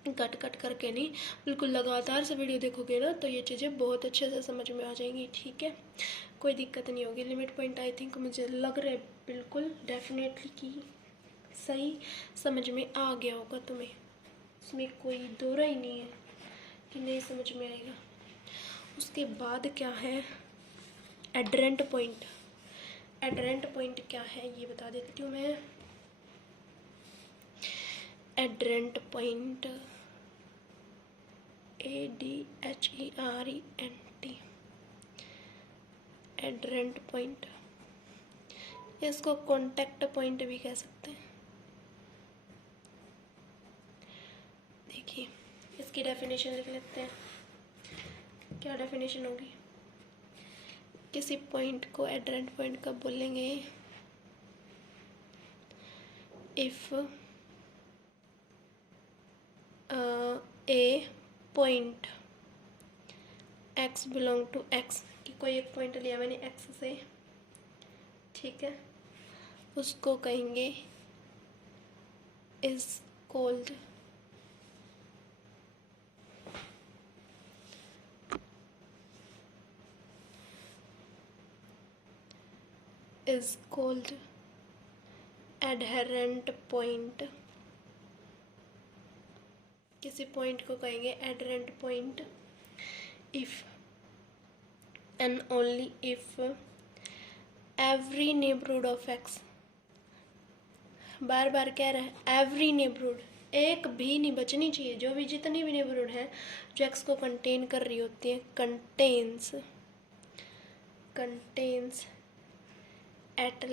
कट कट करके नहीं, बिल्कुल लगातार से वीडियो देखोगे ना तो ये चीज़ें बहुत अच्छे से समझ में आ जाएंगी। ठीक है, कोई दिक्कत नहीं होगी। लिमिट पॉइंट आई थिंक मुझे लग रहा है बिल्कुल डेफिनेटली कि सही समझ में आ गया होगा तुम्हें, इसमें कोई दो राय नहीं है कि नहीं समझ में आएगा। उसके बाद क्या है, एडरेंट पॉइंट। एडरेंट पॉइंट क्या है ये बता देती हूँ मैं। एडरेंट पॉइंट ADHERENT, एडरेंट पॉइंट, इसको कॉन्टैक्ट पॉइंट भी कह सकते हैं। देखिए इसकी डेफिनेशन लिख लेते हैं, क्या डेफिनेशन होगी। किसी पॉइंट को एडरेंट पॉइंट कब बोलेंगे, if a point x belong to x, कि कोई एक पॉइंट लिया मैंने x से, ठीक है, उसको कहेंगे इज कॉल्ड एडहेरेंट पॉइंट। किसी पॉइंट को कहेंगे adherent point if and only if every neighbourhood of x, बार बार कह रहा है एवरी नेबरहुड, एक भी नहीं बचनी चाहिए। जो भी जितनी भी नेबरहुड है जो एक्स को कंटेन कर रही होती है, contains at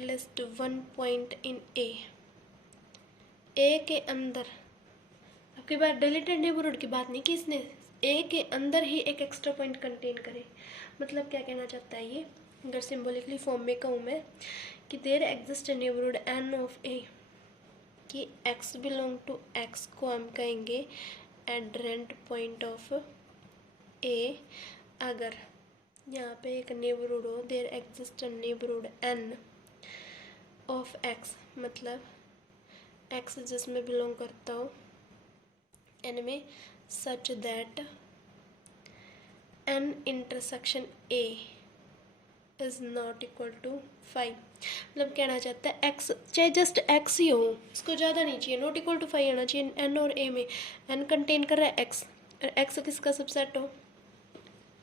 least one point in A के अंदर। आपकी बात डिलीटेड नेबरहुड की बात नहीं कि इसने ए के अंदर ही एक एक्स्ट्रा पॉइंट कंटेन करे। मतलब क्या कहना चाहता है ये, अगर सिंबॉलिकली फॉर्म में कहूँ मैं कि there exist neighbourhood N of A, कि एक्स बिलोंग टू एक्स को हम कहेंगे एडरेंट पॉइंट ऑफ ए। अगर यहाँ पे एक नेबरहुड हो, there exist neighbourhood N of x, मतलब एक्स जिसमें बिलोंग करता हो एन में, such that n intersection a is not equal to 5। मतलब कहना चाहता है एक्स चाहे जस्ट एक्स ही हो, इसको ज़्यादा नहीं चाहिए, नॉट इक्वल टू 5 आना चाहिए एन और ए में। एन कंटेन कर रहा है एक्स, एक्स किसका सबसेट हो,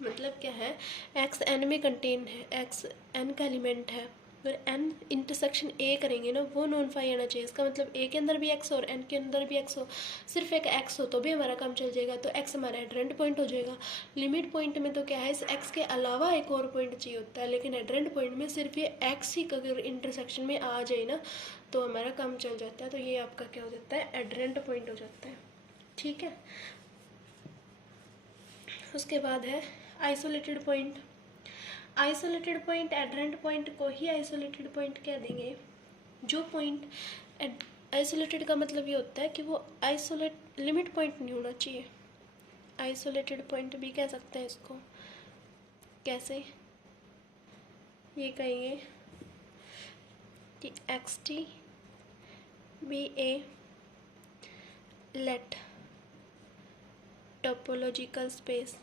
मतलब क्या है, एक्स एन में कंटेन है, एक्स एन का एलिमेंट है, और एन इंटरसेक्शन ए करेंगे ना, वो नॉन 5 आना चाहिए। इसका मतलब ए के अंदर भी एक्स और एन के अंदर भी एक्स हो, सिर्फ एक एक्स हो तो भी हमारा काम चल जाएगा, तो एक्स हमारा एडरेंट पॉइंट हो जाएगा। लिमिट पॉइंट में तो क्या है, इस एक्स के अलावा एक और पॉइंट चाहिए होता है, लेकिन एडरेंट पॉइंट में सिर्फ ये एक्स ही अगर इंटरसेक्शन में आ जाए ना तो हमारा काम चल जाता है। तो ये आपका क्या हो जाता है, एडरेंट पॉइंट हो जाता है। ठीक है, उसके बाद है isolated point. Isolated point adherent point को ही आइसोलेटेड पॉइंट कह देंगे। जो पॉइंट आइसोलेटेड का मतलब ये होता है कि वो आइसोलेट लिमिट पॉइंट नहीं होना चाहिए। आइसोलेटेड पॉइंट भी कह सकते हैं इसको। कैसे, ये कहेंगे कि x t be a let topological space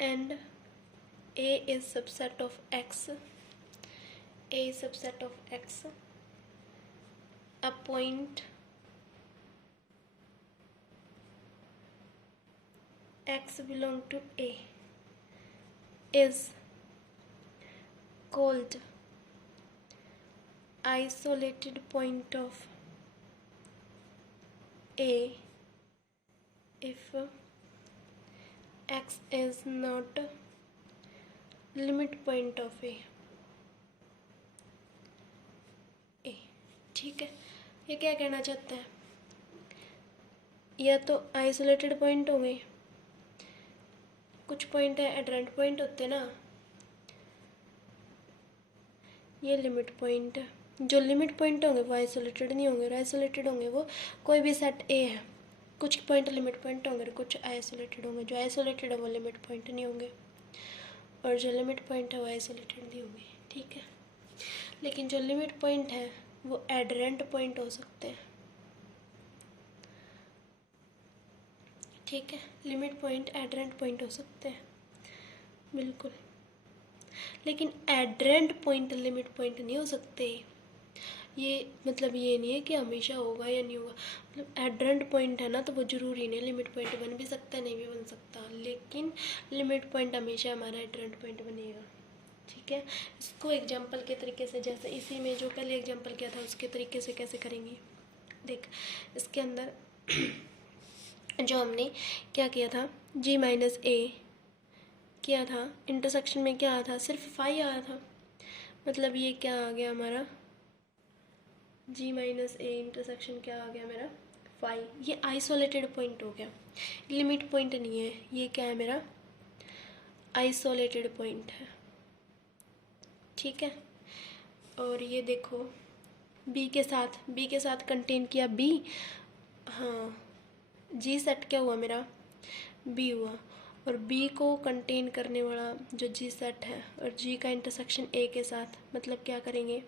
and A is subset of X, A is subset of X, a point X belong to A is called isolated point of A if X is not limit point of A। ठीक है, ये क्या कहना चाहता है, या तो isolated point होंगे, कुछ पॉइंट है एडरेंट पॉइंट होते ना, ये लिमिट पॉइंट है। जो लिमिट पॉइंट होंगे वो आइसोलेटेड नहीं होंगे, और आइसोलेटेड होंगे वो कोई भी सेट ए है, कुछ पॉइंट लिमिट पॉइंट होंगे और कुछ आइसोलेटेड होंगे। जो आइसोलेटेड है वो लिमिट पॉइंट नहीं होंगे, और जो लिमिट पॉइंट है वो आइसोलेटेड नहीं होंगे। ठीक है, लेकिन जो लिमिट पॉइंट है वो एडरेंट पॉइंट हो सकते हैं। ठीक है, लिमिट पॉइंट एडरेंट पॉइंट हो सकते हैं, बिल्कुल, लेकिन एडरेंट पॉइंट लिमिट पॉइंट नहीं हो सकते। ये मतलब ये नहीं है कि हमेशा होगा या नहीं होगा, मतलब एडरेंट पॉइंट है ना तो वो ज़रूरी नहीं, लिमिट पॉइंट बन भी सकता है नहीं भी बन सकता, लेकिन लिमिट पॉइंट हमेशा हमारा एडरेंट पॉइंट बनेगा। ठीक है, इसको एग्जांपल के तरीके से, जैसे इसी में जो पहले एग्जांपल किया था उसके तरीके से कैसे करेंगे। देख, इसके अंदर जो हमने क्या किया था, g माइनस ए किया था, इंटरसेक्शन में क्या आया था, सिर्फ 5 आया था, मतलब ये क्या आ गया हमारा, g माइनस ए इंटरसेक्शन क्या आ गया मेरा 5। ये आइसोलेटेड पॉइंट हो गया, लिमिट पॉइंट नहीं है, ये क्या है मेरा आइसोलेटेड पॉइंट है। ठीक है, और ये देखो b के साथ कंटेन किया b, हाँ g सेट क्या हुआ मेरा b हुआ, और b को कंटेन करने वाला जो g सेट है और g का इंटरसेक्शन a के साथ, मतलब क्या करेंगे,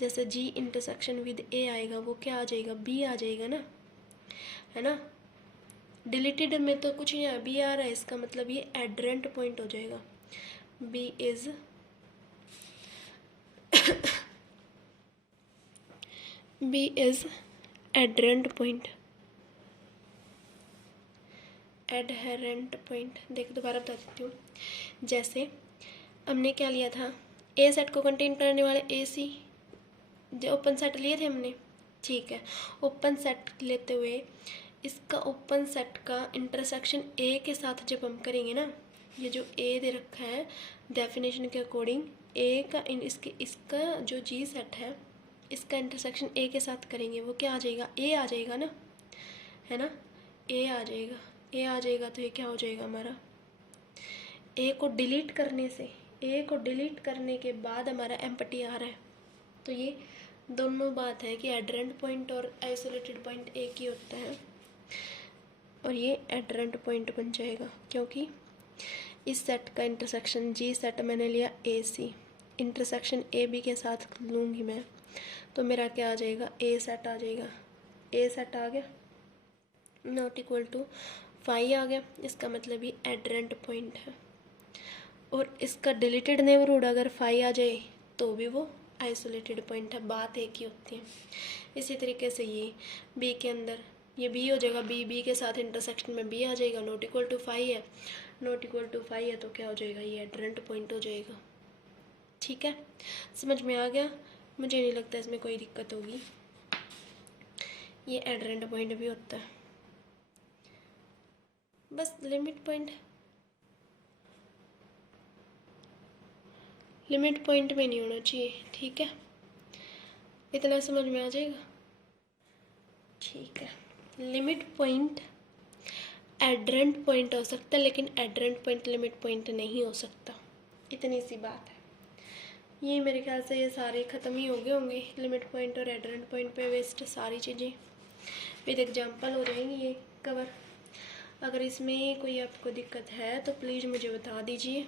जैसे g इंटरसेक्शन विद a आएगा वो क्या आ जाएगा, b आ जाएगा ना, है ना। डिलीटेड में तो कुछ नहीं है, b आ रहा है, इसका मतलब ये एडरेंट पॉइंट हो जाएगा। b is b is adherent point, adherent point. देख दोबारा बता देती हूँ, जैसे हमने क्या लिया था, ए सेट को कंटेन करने वाले ए सी जो ओपन सेट लिए थे हमने, ठीक है। ओपन सेट लेते हुए इसका ओपन सेट का इंटरसेक्शन ए के साथ जब हम करेंगे ना, ये जो ए दे रखा है डेफिनेशन के अकॉर्डिंग, ए का इसका जो जी सेट है इसका इंटरसेक्शन ए के साथ करेंगे, वो क्या आ जाएगा, ए आ जाएगा ना, है ना, ए आ जाएगा। ए आ जाएगा तो ये क्या हो जाएगा हमारा, ए को डिलीट करने से, ए को डिलीट करने के बाद हमारा एम्प्टी आ रहा है। तो ये दोनों बात है कि एडरेंट पॉइंट और आइसोलेटेड पॉइंट एक ही होता है, और ये एडरेंट पॉइंट बन जाएगा क्योंकि इस सेट का इंटरसेक्शन जी सेट मैंने लिया ए सी, इंटरसेक्शन ए बी के साथ लूँगी मैं, तो मेरा क्या आ जाएगा, ए सेट आ जाएगा। ए सेट आ गया, नॉट इक्वल टू फाई आ गया, इसका मतलब ये एडरेंट पॉइंट है। और इसका डिलीटेड नेबरहुड अगर फाई आ जाए तो भी वो आइसोलेटेड पॉइंट है, बात एक ही होती है। इसी तरीके से ये बी के अंदर ये बी हो जाएगा, बी के साथ इंटरसेक्शन में बी आ जाएगा, नॉट इक्वल टू फाई है, नॉट इक्वल टू फाई है तो क्या हो जाएगा, ये एडरेंट पॉइंट हो जाएगा। ठीक है, समझ में आ गया, मुझे नहीं लगता इसमें कोई दिक्कत होगी। ये एडरेंट पॉइंट भी होता है, बस लिमिट पॉइंट में नहीं होना चाहिए। ठीक है, इतना समझ में आ जाएगा। ठीक है, लिमिट पॉइंट एडरेंट पॉइंट हो सकता है, लेकिन एडरेंट पॉइंट लिमिट पॉइंट नहीं हो सकता, इतनी सी बात है। ये मेरे ख्याल से ये सारे ख़त्म ही हो गए होंगे, लिमिट पॉइंट और एडरेंट पॉइंट पे वेस्ट सारी चीज़ें विद एग्जाम्पल हो जाएंगी ये कवर। अगर इसमें कोई आपको दिक्कत है तो प्लीज़ मुझे बता दीजिए।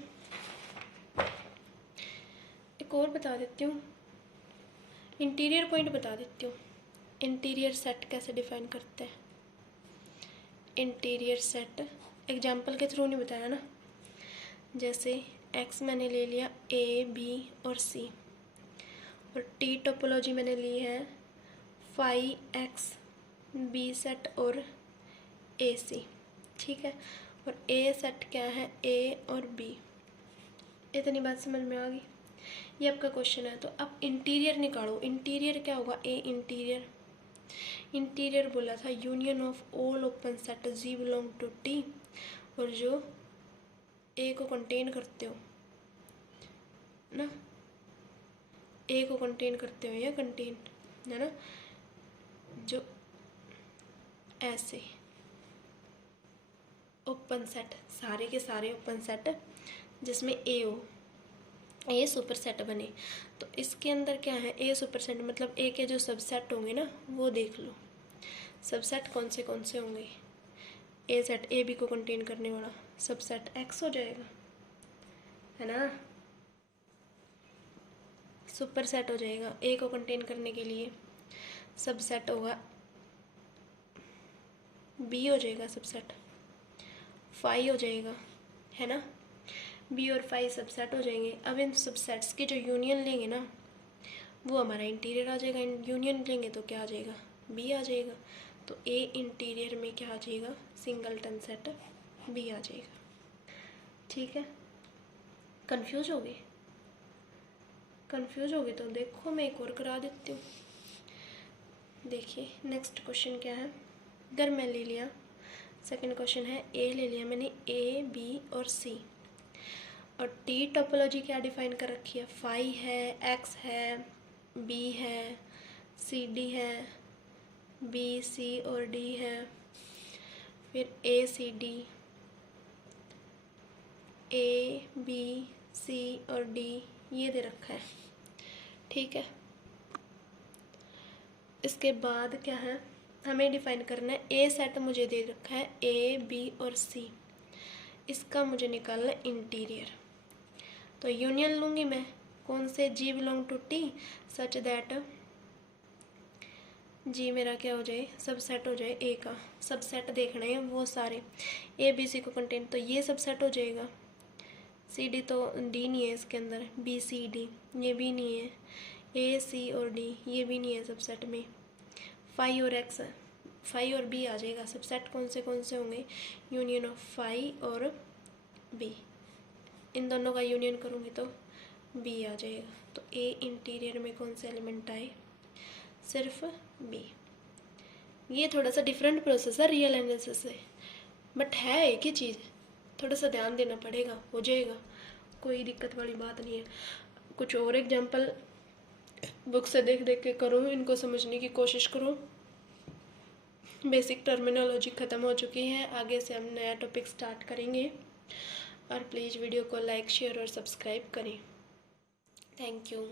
एक और बता देती हूँ, इंटीरियर पॉइंट बता देती हूँ। इंटीरियर सेट कैसे डिफाइन करते हैं, इंटीरियर सेट एग्जाम्पल के थ्रू नहीं बताया ना। जैसे एक्स मैंने ले लिया ए बी और सी, और टी टोपोलॉजी मैंने ली है फाई एक्स बी सेट और ए सी, ठीक है। और ए सेट क्या है, ए और बी। इतनी बात समझ में आ गई, ये आपका क्वेश्चन है। तो अब इंटीरियर निकालो, इंटीरियर क्या होगा, ए इंटीरियर, इंटीरियर बोला था union of all open set g belong to t, और जो ए को कंटेन करते हो ना, ए को कंटेन करते हो या कंटेन है ना, जो ऐसे ओपन सेट, सारे के सारे ओपन सेट जिसमें ए हो, ए सुपर सेट बने। तो इसके अंदर क्या है, ए सुपर सेट मतलब ए के जो सबसेट होंगे ना वो देख लो, सबसेट कौन से होंगे। ए सेट ए बी को कंटेन करने वाला सबसेट एक्स हो जाएगा, है ना, सुपर सेट हो जाएगा। ए को कंटेन करने के लिए सबसेट होगा बी हो जाएगा, सबसेट फाई हो जाएगा, है ना, बी और फाई सबसेट हो जाएंगे। अब इन सबसेट्स की जो यूनियन लेंगे ना वो हमारा इंटीरियर आ जाएगा, यूनियन लेंगे तो क्या आ जाएगा, बी आ जाएगा। तो ए इंटीरियर में क्या आ जाएगा, सिंगलटन सेट बी आ जाएगा। ठीक है, कंफ्यूज हो गए, कंफ्यूज हो गए तो देखो मैं एक और करा देती हूँ। देखिए नेक्स्ट क्वेश्चन क्या है, अगर मैं ले लिया, सेकंड क्वेश्चन है ए ले लिया मैंने, ए बी और सी, और टी टोपोलॉजी क्या डिफाइन कर रखी है, फाई है, एक्स है, बी है, सी डी है, बी सी और डी है, फिर ए सी डी, ए बी सी और डी ये दे रखा है। ठीक है, इसके बाद क्या है, हमें डिफाइन करना है, ए सेट मुझे दे रखा है ए बी और सी, इसका मुझे निकालना है इंटीरियर। तो यूनियन लूँगी मैं कौन से, G belong to T such that G मेरा क्या हो जाए, सबसेट हो जाए ए का, सबसेट देखना है वो सारे ए बी सी को कंटेन, तो ये सबसेट हो जाएगा। सी डी तो डी नहीं है इसके अंदर, बी सी डी ये भी नहीं है, ए सी और डी ये भी नहीं है सबसेट में, फाई और एक्स, फाई और बी आ जाएगा। सबसेट कौन से होंगे, यूनियन ऑफ फाई और बी, इन दोनों का यूनियन करूँगी तो बी आ जाएगा। तो ए इंटीरियर में कौन से एलिमेंट आए, सिर्फ बी। ये थोड़ा सा डिफरेंट प्रोसेस है रियल एनालिसिस से, बट है एक ही चीज़, थोड़ा सा ध्यान देना पड़ेगा, हो जाएगा, कोई दिक्कत वाली बात नहीं है। कुछ और एग्जांपल बुक से देख देख के करो, इनको समझने की कोशिश करो। बेसिक टर्मिनोलॉजी ख़त्म हो चुकी है, आगे से हम नया टॉपिक स्टार्ट करेंगे। और प्लीज़ वीडियो को लाइक शेयर और सब्सक्राइब करें। Thank you.